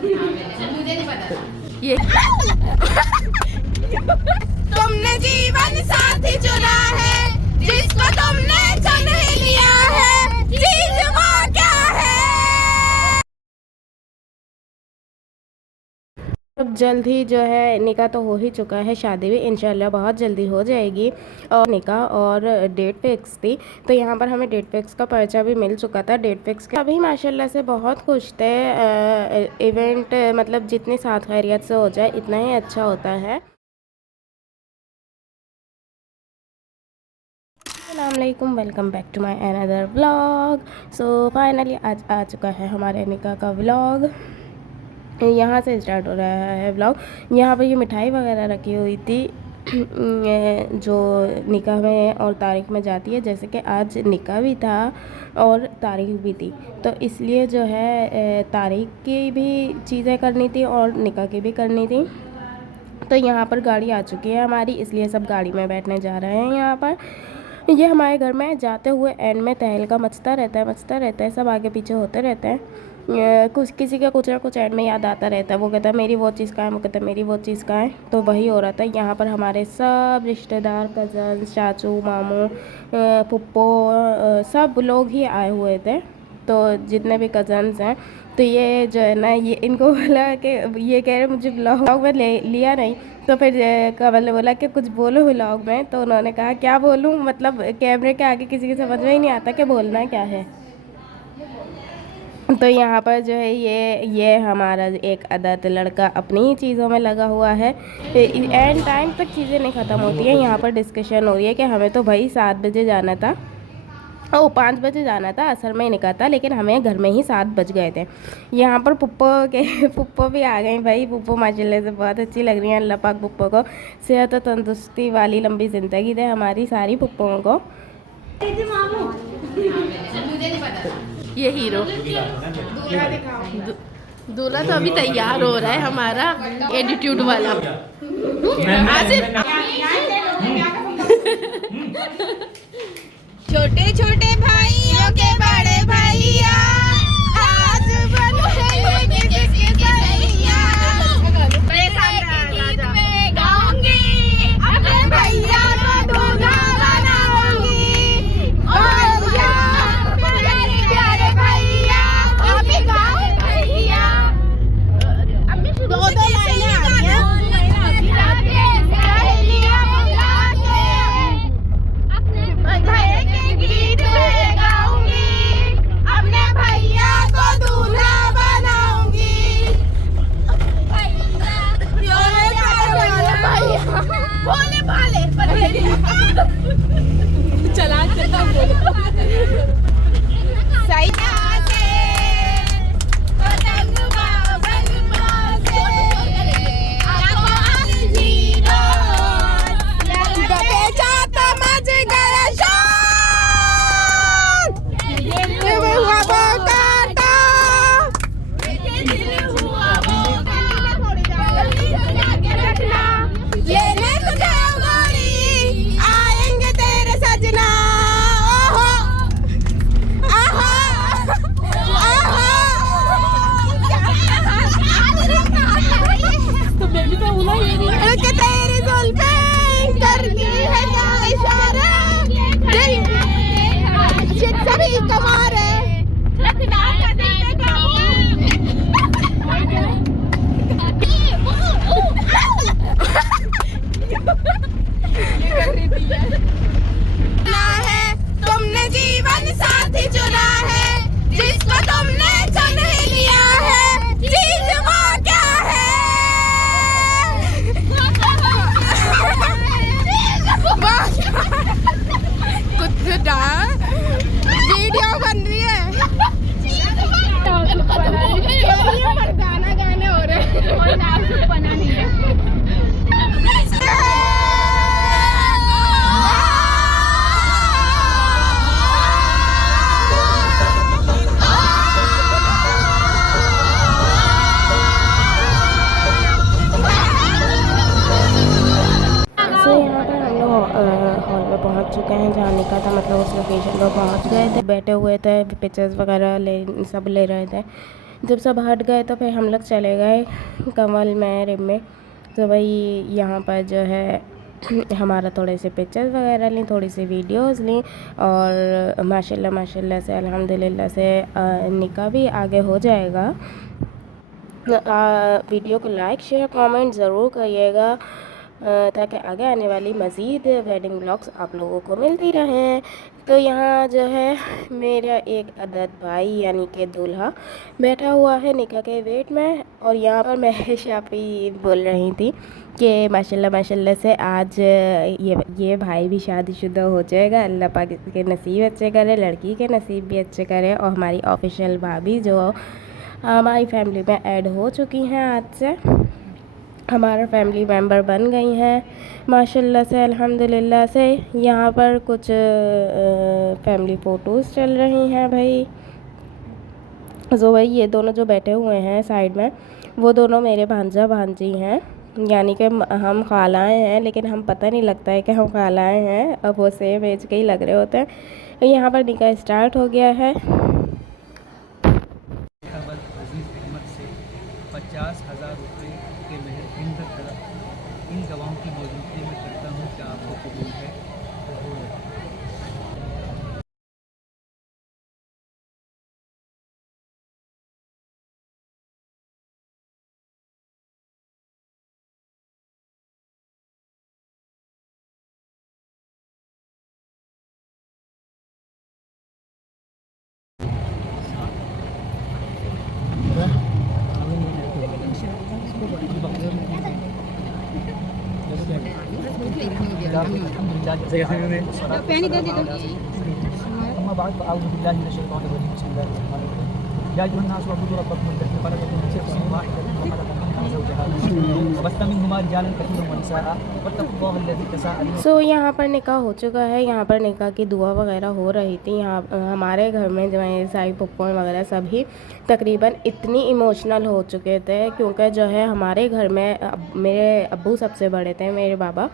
मुझे नहीं पता ये तुमने जीवन साथी चुना है, जिसको तुमने चुन ही लिया है, चीज वो क्या है। अब जल्द ही जो है निकाह तो हो ही चुका है, शादी भी इंशाल्लाह बहुत जल्दी हो जाएगी। और निकाह और डेट फिक्स थी, तो यहाँ पर हमें डेट फिक्स का पर्चा भी मिल चुका था। डेट फिक्स के अभी माशाल्लाह से बहुत खुश थे। इवेंट मतलब जितनी साथ खैरियत से हो जाए इतना ही अच्छा होता है। अस्सलामुअलैकुम, welcome back to my another vlog. So finally आज आ चुका है हमारे निकाह का व्लॉग। यहाँ से स्टार्ट हो रहा है व्लॉग। यहाँ पर ये मिठाई वगैरह रखी हुई थी जो निकाह में और तारीख में जाती है। जैसे कि आज निकाह भी था और तारीख भी थी, तो इसलिए जो है तारीख की भी चीज़ें करनी थी और निकाह की भी करनी थी। तो यहाँ पर गाड़ी आ चुकी है हमारी, इसलिए सब गाड़ी में बैठने जा रहे हैं। यहाँ पर ये हमारे घर में जाते हुए एंड में तहलका मचता रहता है, सब आगे पीछे होते रहते हैं। कुछ किसी का कुछ ना कुछ एंड में याद आता रहता है। वो कहता है मेरी वो चीज़ का है, वो कहता है मेरी वो चीज़ का है, तो वही हो रहा था। यहाँ पर हमारे सब रिश्तेदार, कज़न, चाचू, मामू, फुप्पो, सब लोग ही आए हुए थे। तो जितने भी कज़न्स हैं, तो ये जो है ना, ये इनको बोला कि ये कह रहे मुझे व्लॉग में लिया नहीं। तो फिर कमल ने बोला कि कुछ बोलो व्लॉग में, तो उन्होंने कहा क्या बोलूँ, मतलब कैमरे के आगे किसी की समझ में ही नहीं आता कि बोलना क्या है। तो यहाँ पर जो है ये हमारा एक अदद लड़का अपनी ही चीज़ों में लगा हुआ है। एंड टाइम तक चीज़ें नहीं ख़त्म होती हैं। यहाँ पर डिस्कशन हो रही है कि हमें तो भाई 7 बजे जाना था, 5 बजे जाना था, असर में ही निकला था, लेकिन हमें घर में ही 7 बज गए थे। यहाँ पर पुप्पो भी आ गई भाई। पुप्पो माशाल्लाह से बहुत अच्छी लग रही हैं। अल्लाह पाक पुप्पो को सेहत और तंदुरुस्ती वाली लंबी ज़िंदगी दे हमारी सारी पुप्पों को। ये हीरो दूल्हा तो अभी तैयार हो रहा है हमारा एटीट्यूड वाला। छोटे छोटे भाइयों के बड़े भैया, आज बन गए किसके भैया। गीत में गाऊंगी, अपने भैया को दूल्हा बनाऊंगी। ओ भैया, मेरे प्यारे भैया, अभी गाओ भैया। दो लाइनें आ गई हैं। बधाई के गीत में गाऊंगी, अपने भैया को दूल्हा बनाऊंगी। भोले भाले चला सही तुमने जीवन साथी चुना है, जिसको तुमने चुन ही लिया है, चीज वो क्या है। कुछ वीडियो बन रही है, गाना गाने हो रहे हैं, बना नहीं है। हॉल में पहुंच चुके हैं जहाँ निकाह था, मतलब उस लोकेशन पर पहुंच गए थे। बैठे हुए थे, पिक्चर्स वगैरह सब ले रहे थे। जब सब हट गए तो फिर हम लोग चले गए कमल में रिम में। तो भाई यहाँ पर जो है हमारा थोड़े से पिक्चर्स वगैरह ली, थोड़ी सी वीडियोस ली, और माशाल्लाह से अल्हम्दुलिल्लाह से निकाह भी आगे हो जाएगा। वीडियो को लाइक शेयर कमेंट ज़रूर करिएगा ताकि आगे आने वाली मज़ीद वेडिंग व्लॉग्स आप लोगों को मिलती रहें। तो यहाँ जो है मेरा एक अदद भाई यानी कि दूल्हा बैठा हुआ है निकाह के वेट में, और यहाँ पर मैं शापी बोल रही थी कि माशाल्लाह से आज ये भाई भी शादीशुदा हो जाएगा। अल्लाह पाक के नसीब अच्छे करे, लड़की के नसीब भी अच्छे करे। और हमारी ऑफिशियल भाभी जो हमारी फैमिली में ऐड हो चुकी हैं, आज से हमारा फैमिली मेम्बर बन गई हैं माशाल्लाह से अल्हम्दुलिल्लाह से। यहाँ पर कुछ फैमिली फ़ोटोज़ चल रही हैं भाई। तो भाई ये दोनों जो बैठे हुए हैं साइड में, वो दोनों मेरे भांजा भांजी हैं, यानी कि हम खालाएँ हैं, लेकिन हम पता नहीं लगता है कि हम खालाएँ हैं, अब वो सेम एज के ही लग रहे होते हैं। यहाँ पर निकाह स्टार्ट हो गया है। 50,000 रुपये के मेहर इन गवाहों की मौजूदगी में करता हूँ। क्या आपको कबूल है? सो यहाँ पर निकाह हो चुका है। यहाँ पर निकाह की दुआ वगैरह हो रही थी। यहाँ हमारे घर में जो है साई पप्पू वगैरह सभी तकरीबन इतनी इमोशनल हो चुके थे, क्योंकि जो है हमारे घर में मेरे अब्बू सबसे बड़े थे, मेरे बाबा,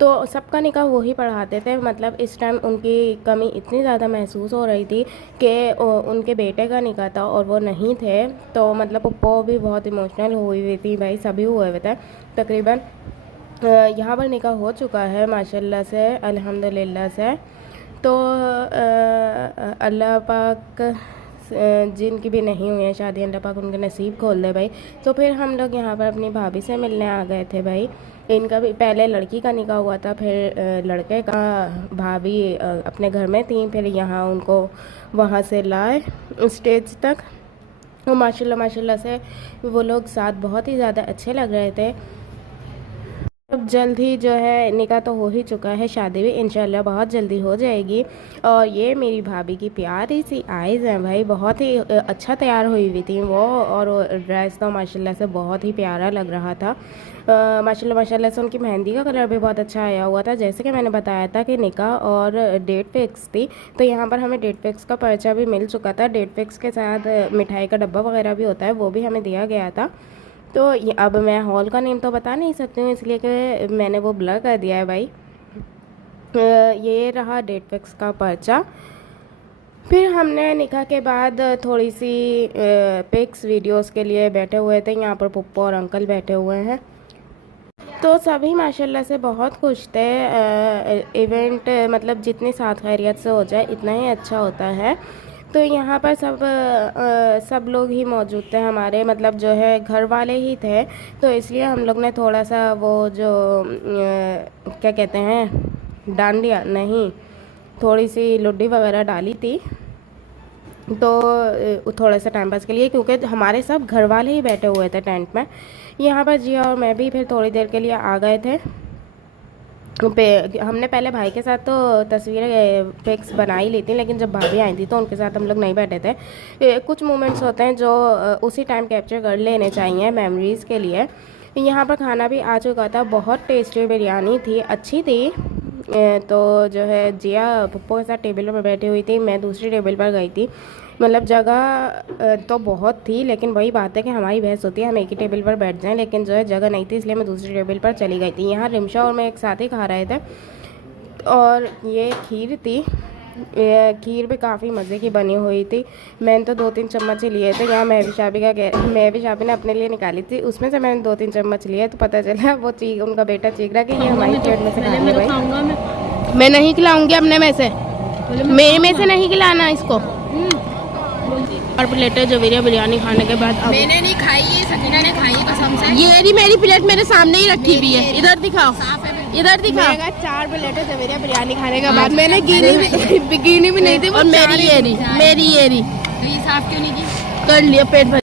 तो सबका निकाह वही पढ़ाते थे। मतलब इस टाइम उनकी कमी इतनी ज़्यादा महसूस हो रही थी कि उनके बेटे का निकाह था और वो नहीं थे, तो मतलब पप्पो भी बहुत इमोशनल हुई थी भाई, सभी हुए हुए थे तकरीबन। यहाँ पर निकाह हो चुका है माशाल्लाह से अल्हम्दुलिल्लाह से। तो अल्लाह पाक जिनकी भी नहीं हुई है शादी, अल्लाह पाक उनके नसीब खोल दे भाई। तो फिर हम लोग यहाँ पर अपनी भाभी से मिलने आ गए थे भाई। इनका भी पहले लड़की का निकाह हुआ था, फिर लड़के का। भाभी अपने घर में थी, फिर यहाँ उनको वहाँ से लाए स्टेज तक। तो माशाल्लाह से वो लोग साथ बहुत ही ज़्यादा अच्छे लग रहे थे। अब जल्द ही जो है निकाह तो हो ही चुका है, शादी भी इंशाल्लाह बहुत जल्दी हो जाएगी। और ये मेरी भाभी की प्यारी सी आइज़ हैं भाई, बहुत ही अच्छा तैयार हुई हुई थी वो, और ड्रेस तो माशाल्लाह से बहुत ही प्यारा लग रहा था। माशाल्लाह से उनकी मेहंदी का कलर भी बहुत अच्छा आया हुआ था। जैसे कि मैंने बताया था कि निकाह और डेट फिक्स थी, तो यहाँ पर हमें डेट फिक्स का पर्चा भी मिल चुका था। डेट फिक्स के साथ मिठाई का डब्बा वगैरह भी होता है, वो भी हमें दिया गया था। तो अब मैं हॉल का नेम तो बता नहीं सकती हूँ, इसलिए कि मैंने वो ब्लर कर दिया है भाई। ये रहा डेट फिक्स का पर्चा। फिर हमने निकाह के बाद थोड़ी सी पिक्स वीडियोस के लिए बैठे हुए थे। यहाँ पर पप्पू और अंकल बैठे हुए हैं, तो सभी माशाल्लाह से बहुत खुश थे। इवेंट मतलब जितनी साथ खैरियत से हो जाए इतना ही अच्छा होता है। तो यहाँ पर सब लोग ही मौजूद थे हमारे, मतलब जो है घर वाले ही थे, तो इसलिए हम लोग ने थोड़ा सा वो जो क्या कहते हैं डांडिया नहीं, थोड़ी सी लुड्डी वगैरह डाली थी, तो थोड़ा सा टाइम पास के लिए, क्योंकि हमारे सब घर वाले ही बैठे हुए थे टेंट में। यहाँ पर जिया और मैं भी फिर थोड़ी देर के लिए आ गए थे। हमने पहले भाई के साथ तो तस्वीरें पिक्स बना ही ली थी, लेकिन जब भाभी आई थी तो उनके साथ हम लोग नहीं बैठे थे। कुछ मोमेंट्स होते हैं जो उसी टाइम कैप्चर कर लेने चाहिए मेमोरीज़ के लिए। यहाँ पर खाना भी आ चुका था, बहुत टेस्टी बिरयानी थी, अच्छी थी। तो जो है जिया पप्पू के साथ टेबल पर बैठी हुई थी, मैं दूसरी टेबल पर गई थी। मतलब जगह तो बहुत थी, लेकिन वही बात है कि हमारी बहस होती है हम एक ही टेबल पर बैठ जाएं, लेकिन जो है जगह नहीं थी, इसलिए मैं दूसरी टेबल पर चली गई थी। यहाँ रिमशा और मैं एक साथ ही खा रहे थे, और ये खीर थी खीर भी काफ़ी मज़े की बनी हुई थी। मैंने तो 2-3 चम्मच ही लिए थे। यहाँ महवी शाबी ने अपने लिए निकाली थी, उसमें से मैंने 2-3 चम्मच लिए तो पता चला वो उनका बेटा चीख रहा कि ये हमारी प्लेट में से खा ले भाई। मैं नहीं खिलाऊंगी अपने में से, मेरे में से नहीं खिलाना इसको। और प्लेटें जवेरिया बिरयानी खाने के बाद मैंने नहीं खाई, ये सकीना ने खाई कसम से। ये रही मेरी प्लेट मेरे सामने ही रखी हुई है, इधर दिखाओ, इधर दिखाओ। 4 प्लेटें जवेरिया बिरयानी खाने के बाद मैंने गिनी भी नहीं थी। और मेरी ये रही तो ये साफ क्यों नहीं की? कर लिया पेट भर।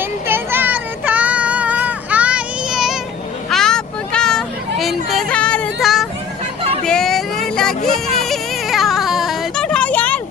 इंतजार था, आइए आपका इंतजार था, देर लगी आज। उठाओ यार,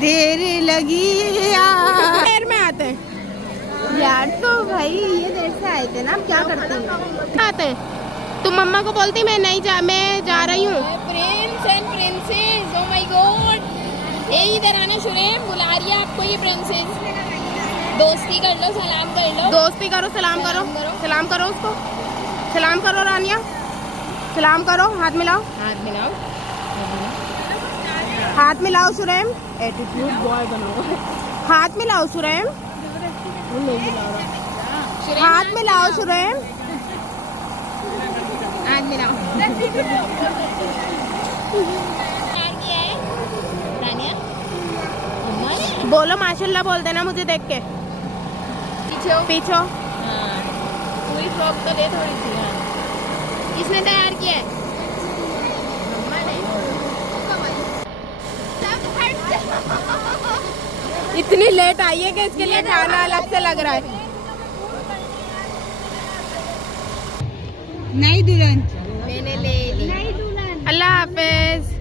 देर लगी यार। देर में आते हैं यार तो भाई ये देर से आए थे ना, अब क्या करते हैं? आते हैं। तुम मम्मा को बोलती मैं जा रही हूँ। Prince and princess, oh my God. ये इधर आने, शुरेम बुला रही है आपको ये प्रिंसेस। दोस्ती कर लो, सलाम कर लो। दोस्ती करो, सलाम करो, सलाम करो उसको, सलाम करो रानिया, सलाम करो, हाथ मिलाओ, हाथ मिलाओ, हाथ मिलाओ सुरैम। एटीट्यूड बॉय बनाओ, हाथ मिलाओ सुरैम, हाथ मिलाओ सुरैम, हाथ मिलाओ। बोलो माशाल्लाह बोल देना मुझे देख के। पीछे पूरी फ्रॉक तो दे थोड़ी सी। किसने तैयार किया है? इतनी लेट आई है कि इसके लिए खाना अलग से लग रहा है। नहीं दुल्हन, मैंने ले ली। नहीं दुल्हन। अल्लाह हाफिज।